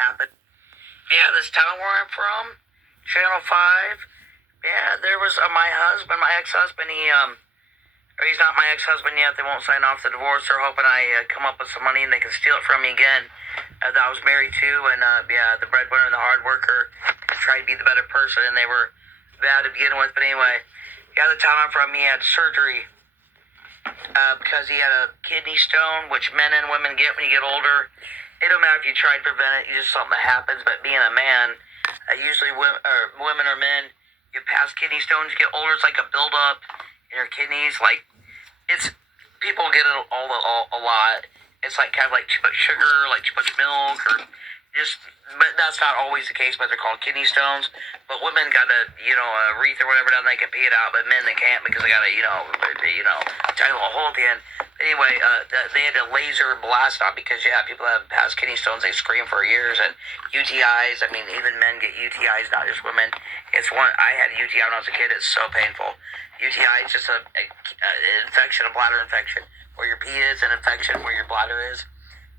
happened. Yeah, this town where I'm from, Channel 5. Yeah, there was my husband, my ex-husband, or he's not my ex-husband yet. They won't sign off the divorce. They're hoping I come up with some money and they can steal it from me again. That I was married to, and yeah, the breadwinner and the hard worker, tried to be the better person, and they were bad to begin with. But anyway, yeah, the town I'm from, he had surgery because he had a kidney stone, which men and women get when you get older. It don't matter if you try to prevent it; it's just something that happens. But being a man, usually women or men, you pass kidney stones, you get older. It's like a buildup in your kidneys. Like it's people get it a lot. It's like kind of like too much sugar, like too much milk, or just. But that's not always the case. But they're called kidney stones. But women got a wreath or whatever down, they can pee it out. But men they can't because they got a tiny little hole at the end. Anyway, they had a laser blast on because people that have past kidney stones, they scream for years. And UTIs, I mean, even men get UTIs, not just women. It's one. I had a UTI when I was a kid. It's so painful. UTI is just an infection, a bladder infection. Where your pee is, an infection where your bladder is.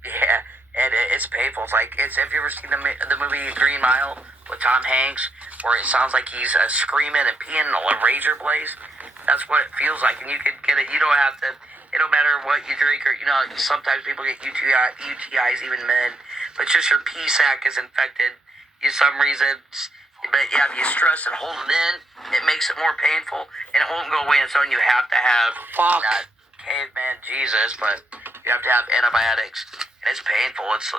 Yeah, and it's painful. It's like, have you ever seen the movie Green Mile with Tom Hanks, where it sounds like he's screaming and peeing in a razor blades? That's what it feels like, and you could get it. You don't have to. It don't matter what you drink, or sometimes people get UTIs, even men. But just your pee sac is infected for some reason. But yeah, if you stress and hold it in, it makes it more painful, and it won't go away on its own. You have to have caveman Jesus, but you have to have antibiotics, and it's painful. It's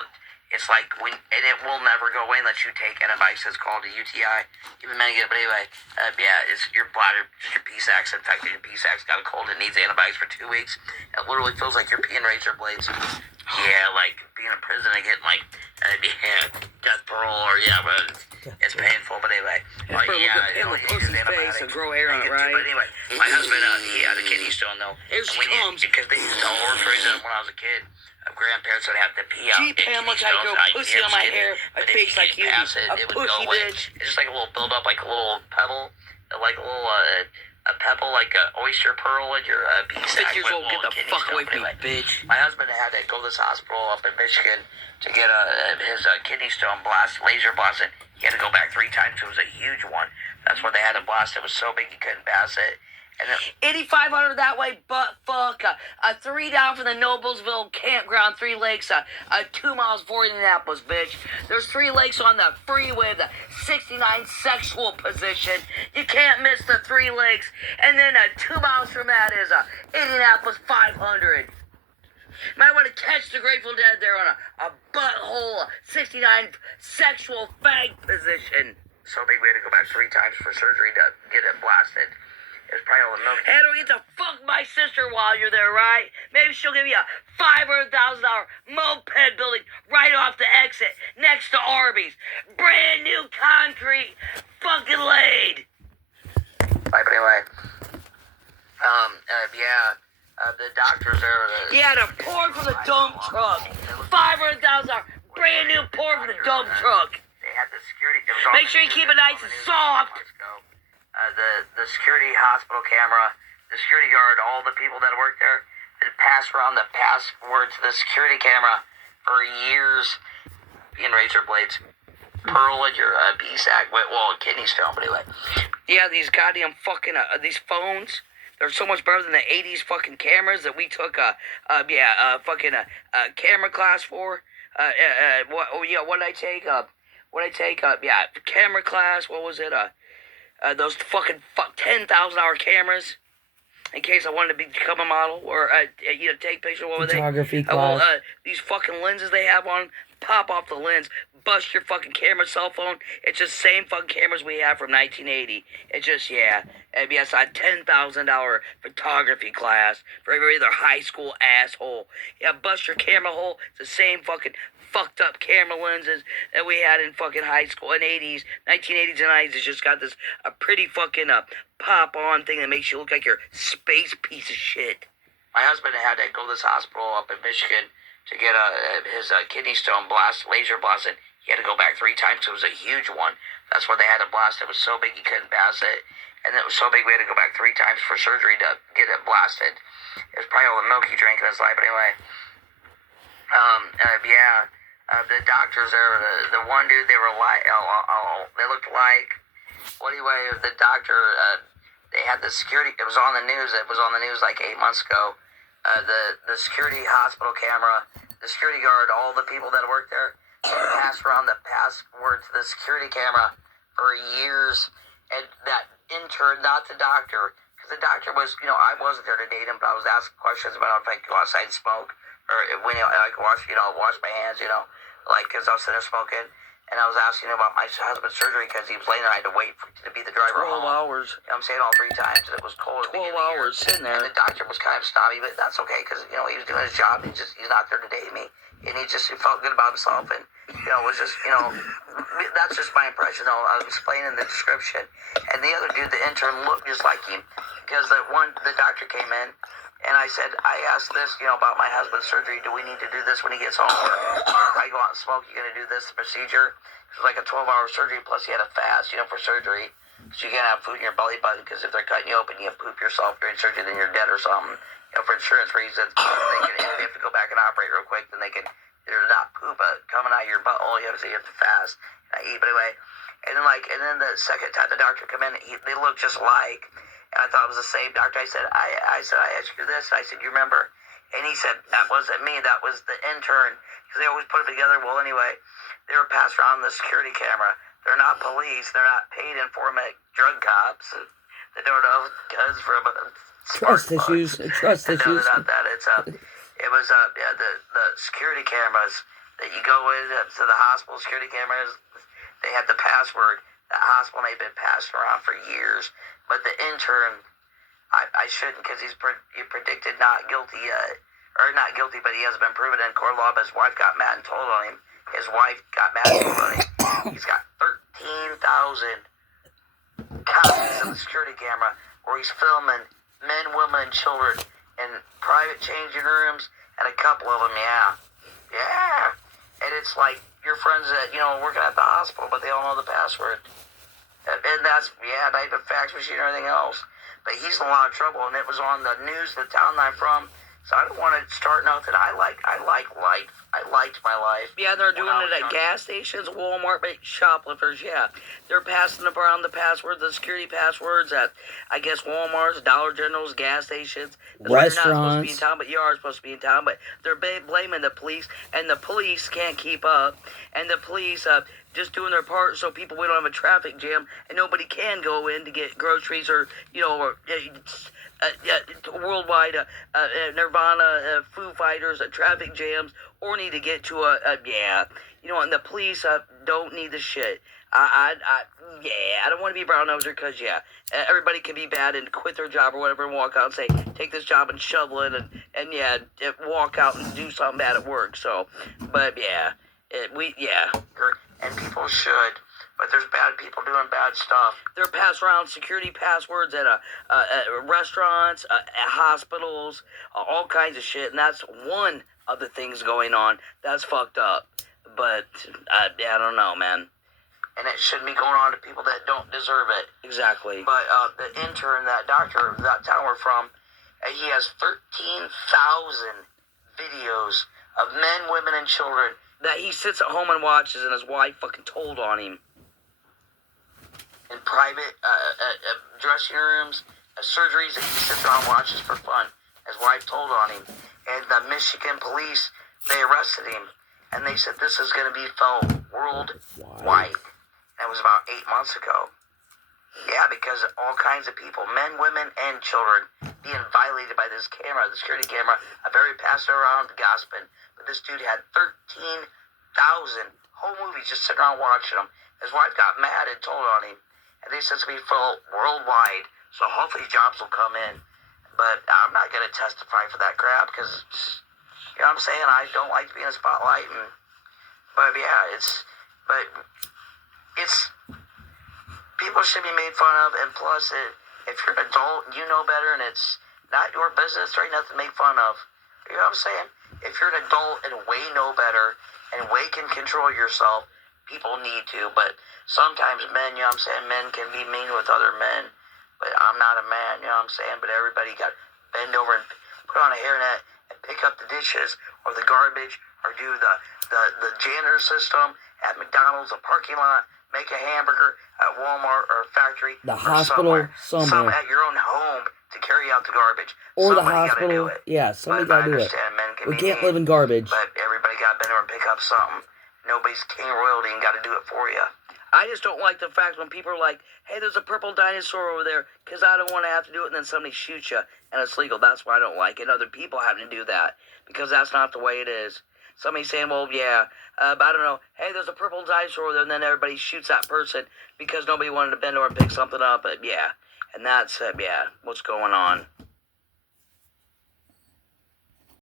like and it will never go away unless you take antibiotics. It's called a UTI. Even men get it, but anyway, yeah, it's your bladder, your pee sac's infected. Your pee sac's got a cold. It needs antibiotics for 2 weeks. It literally feels like you're peeing razor blades. Yeah, like being in prison and getting death parole, or but it's painful. But anyway, face and grow hair on it, right? But anyway, my husband, he had a kidney stone though. Because they used to horse when I was a kid. Grandparents would have to pee out. Gee, Pam, look, I go pussy on my hair. My face like you. It would go away. Bitch. It's just like a little buildup, like a little pebble, like a little a pebble, like an oyster pearl in your pee sac. 6 years old, get the fuck away from me, bitch. My husband had to go to this hospital up in Michigan to get his kidney stone laser blasted. He had to go back 3 times. It was a huge one. That's why they had to blast. It was so big he couldn't pass it. 8,500 that way, but fuck. 3 down from the Noblesville campground, 3 lakes, 2 miles for Indianapolis, bitch. There's 3 lakes on the freeway, the 69 sexual position. You can't miss the 3 lakes. And then 2 miles from that is Indianapolis 500. Might want to catch the Grateful Dead there on a butthole 69 sexual fag position. So big we had to go back 3 times for surgery to get it blasted. It's probably all the milk. Hey, don't get to fuck my sister while you're there, right? Maybe she'll give you a $500,000 moped building right off the exit next to Arby's. Brand new concrete, fucking laid. But anyway, the doctors there. Yeah, the pork from the dump truck. $500,000 brand new pork from the dump truck. They had the security. Make sure you keep it nice and soft. The security hospital camera, the security guard, all the people that work there, they pass around the password to the security camera for years. Being razor blades, pearl in your pee sac, kidney stone, but anyway. Yeah, these goddamn fucking these phones. They're so much better than the 80s fucking cameras that we took camera class for. What did I take? Camera class. What was it? Those fucking $10,000 cameras, in case I wanted to become a model or take pictures. What were they? Photography class. These fucking lenses they have on, pop off the lens, bust your fucking camera, cell phone. It's just same fucking cameras we have from 1980. It's just it's a $10,000 photography class for every other high school asshole. Yeah, bust your camera hole. It's the same fucking fucked up camera lenses that we had in fucking high school in 1980s and 90s. It's just got this a pretty fucking pop on thing that makes you look like you're a space piece of shit. My husband had to go to this hospital up in Michigan to get his kidney stone laser blasted. He had to go back 3 times. It was a huge one. That's why they had to blast. It was so big he couldn't pass it. And it was so big we had to go back 3 times for surgery to get it blasted. It was probably all the milk he drank in his life. But anyway, The doctors there, the one dude, they were like, they looked like. Well, anyway, the doctor, they had the security. It was on the news. It was on the news like 8 months ago. The security hospital camera, the security guard, all the people that worked there, they passed around the password to the security camera for years. And that intern, not the doctor, because the doctor was, I wasn't there to date him, but I was asking questions about if I could go outside and smoke, or when I could wash my hands, because I was sitting there smoking. And I was asking him about my husband's surgery because he was late and I had to wait to be the driver 12 home. hours. I'm saying all 3 times, and it was cold. 12 hours sitting there. And the doctor was kind of snobby, but that's okay because he was doing his job. He's not there to date me, and he felt good about himself, and it was just that's just my impression. Though I was explaining the description, and the other dude, the intern, looked just like him because the doctor came in. And I asked this, about my husband's surgery. Do we need to do this when he gets home? Or if I go out and smoke, you're going to do this procedure? It was like a 12-hour surgery, plus you had to fast, for surgery. So you can't have food in your belly button, because if they're cutting you open, you poop yourself during surgery, then you're dead or something. For insurance reasons, if they have to go back and operate real quick, then there's not poop coming out of your butthole. You have to fast and eat. But anyway, and then the second time the doctor come in, they look just like. And I thought it was the same doctor. I said, I asked you this. I said, you remember? And he said, that wasn't me. That was the intern. Because they always put it together. Well, anyway, they were passed around the security camera. They're not police. They're not paid informant drug cops. They don't know guns from Trust issues. Trust issues. Not that. It was the security cameras that you go to the hospital. Security cameras. They had the password. That hospital, they've been passed around for years. But the intern, I shouldn't, because he's predicted not guilty yet. Or not guilty, but he hasn't been proven in court of law. But his wife got mad and told on him. His wife got mad and told on him. He's got 13,000 copies of the security camera where he's filming men, women, and children in private changing rooms, and a couple of them, yeah. And it's like your friends that, working at the hospital, but they all know the password. And that's, not even fax machine or anything else. But he's in a lot of trouble, and it was on the news, the town I'm from. So I don't want to start nothing. I like life. I liked my life. Yeah, they're doing it at gas stations, Walmart, shoplifters, yeah. They're passing around the password, the security passwords at, I guess, Walmarts, Dollar Generals, gas stations. Restaurants. You're not supposed to be in town, but you are supposed to be in town. But they're blaming the police, and the police can't keep up. And the police just doing their part so we don't have a traffic jam, and nobody can go in to get groceries or, worldwide Nirvana, Foo Fighters, traffic jams, or need to get to and the police don't need the shit. I don't want to be brown noser because everybody can be bad and quit their job or whatever and walk out and say, take this job and shovel it and walk out and do something bad at work. So, but and people should. But there's bad people doing bad stuff. They're passed around security passwords at restaurants, at hospitals, all kinds of shit. And that's one of the things going on. That's fucked up. But I don't know, man. And it shouldn't be going on to people that don't deserve it. Exactly. But the intern, that doctor, that town we're from, he has 13,000 videos of men, women, and children. That he sits at home and watches, and his wife fucking told on him. In private dressing rooms, surgeries that he sits around and watches for fun. His wife told on him. And the Michigan police, they arrested him. And they said this is going to be felt worldwide. That was about 8 months ago. Yeah, because all kinds of people, men, women, and children, being violated by this camera, the security camera. I've already passed it around the gospel. But this dude had 13,000 whole movies just sitting around watching them. His wife got mad and told on him. And they said it's going to be felt worldwide. So hopefully jobs will come in. But I'm not going to testify for that crap because, you know what I'm saying? I don't like to be in the spotlight. But people should be made fun of. And plus, if you're an adult and you know better and it's not your business, there ain't nothing to make fun of. You know what I'm saying? If you're an adult and way know better and way can control yourself, people need to. But sometimes men, you know what I'm saying, men can be mean with other men. But I'm not a man, you know what I'm saying? But everybody got to bend over and put on a hairnet and pick up the dishes or the garbage or do the janitor system at McDonald's, a parking lot, make a hamburger at Walmart or a factory. The or hospital, Some somewhere. at your own home to carry out the garbage. Or the Somebody gotta do hospital. it. Yeah, somebody But I gotta do it. understand men can We be can't mean, live in garbage. But everybody got to bend over and pick up something. Nobody's king of royalty and got to do it for you. I just don't like the fact when people are like, hey, there's a purple dinosaur over there, because I don't want to have to do it, and then somebody shoots you, and it's legal. That's why I don't like it. Other people having to do that, because that's not the way it is. Somebody saying, well, yeah, but I don't know, hey, there's a purple dinosaur over there, and then everybody shoots that person because nobody wanted to bend over and pick something up. But yeah, and that's, yeah, what's going on.